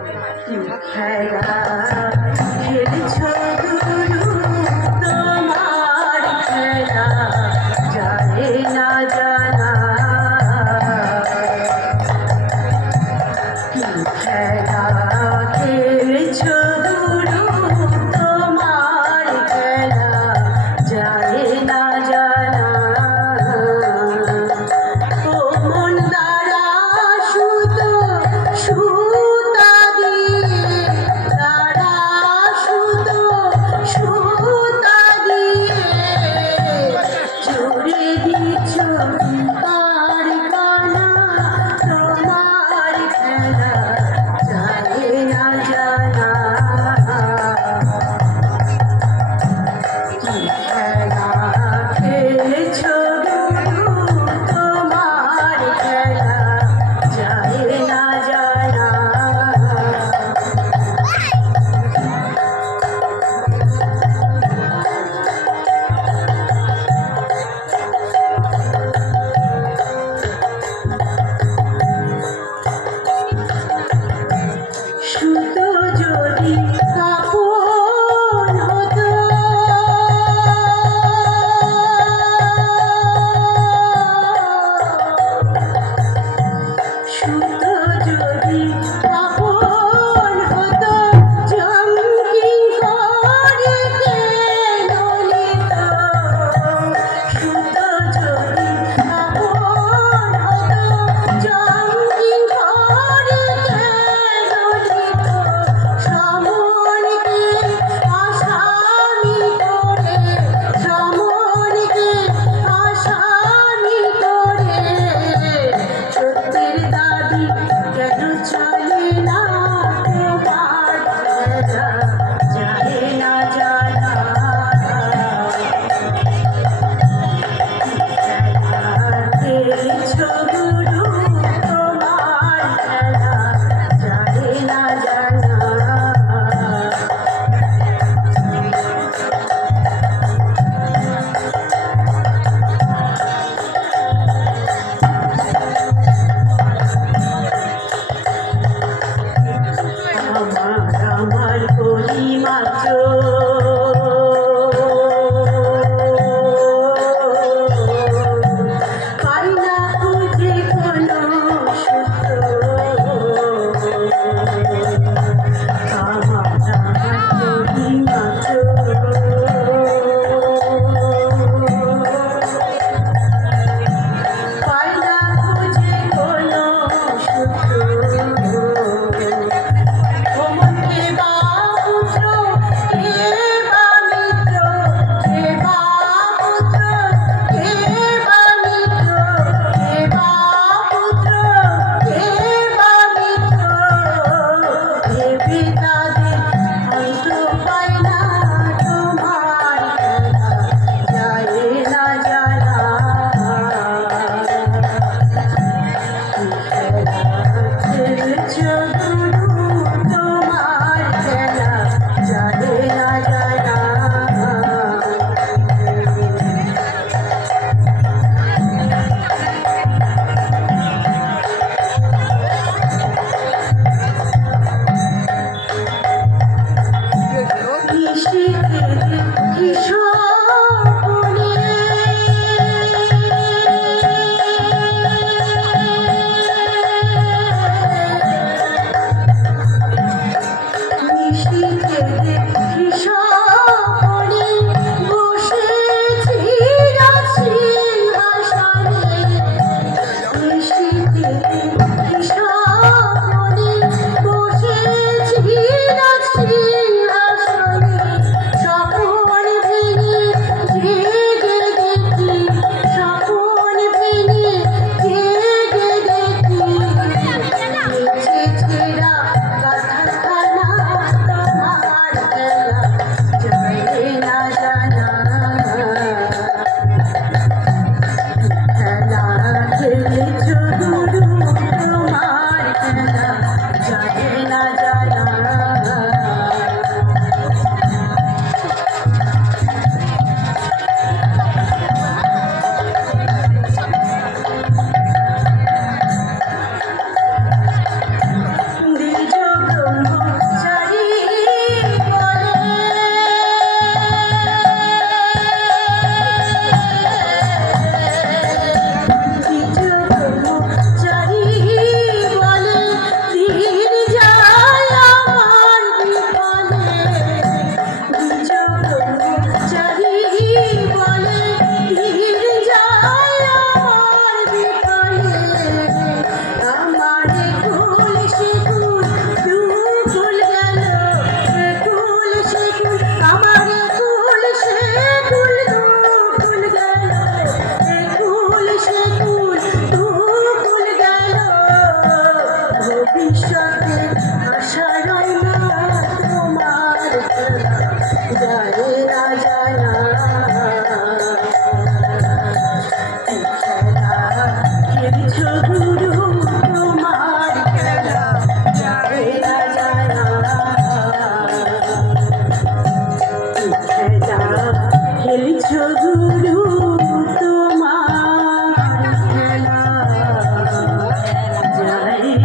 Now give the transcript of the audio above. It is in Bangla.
খেলা খেলছ গুরু তোমার খেলা জানে না জানা কি খেলা খেলছ গুরু তোমার খেলা জানে না জানা ও মন দ্বারা সুতো সুতা দিয়ে দ্বারা সুতো সুতা দিয়ে জুড়ে দিচ্ছ পার কানা তোমার খেলা জানে না জানা কি খেলা খেলেছ গুরু তোমার খেলা জানে না জানা সুতো যদি কাপড় হতো সুতো যদি কাপড় হতো জমকি করে কেন নিত সুতো যদি কাপড় হতো জমকি করে কেন নিত শ্রমণকে আসামি করে শ্রমণকে আসামি করে সত্যের দাবি কেন চলে না তোমার খেলা জানে না জানা খেলেছ গুরু তোমার খেলা জানে না জানা আমার করি মাত্র পাই না খুঁজে কোনো সূত্র আমার করি মাত্র পাই না খুঁজে কোনো সূত্র কে বা পুত্র কে বা মিত্র কে বা পুত্র কে বা মিত্র কে বা পুত্র কে বা মিত্র ভেবে তাদের অন্ত পায় না তোমার খেলা যায় না জানা খেলা খেলেছ গুরু তোমার খেলা জানে না জানা খেলা খেলেছ গুরু ভবিষ্যতে আশা রয় না তোমার খেলা যায় না জানা কি খেলা খেলছো গুরু তোমার খেলা যায় না জানা কি খেলা খেলছো গুরু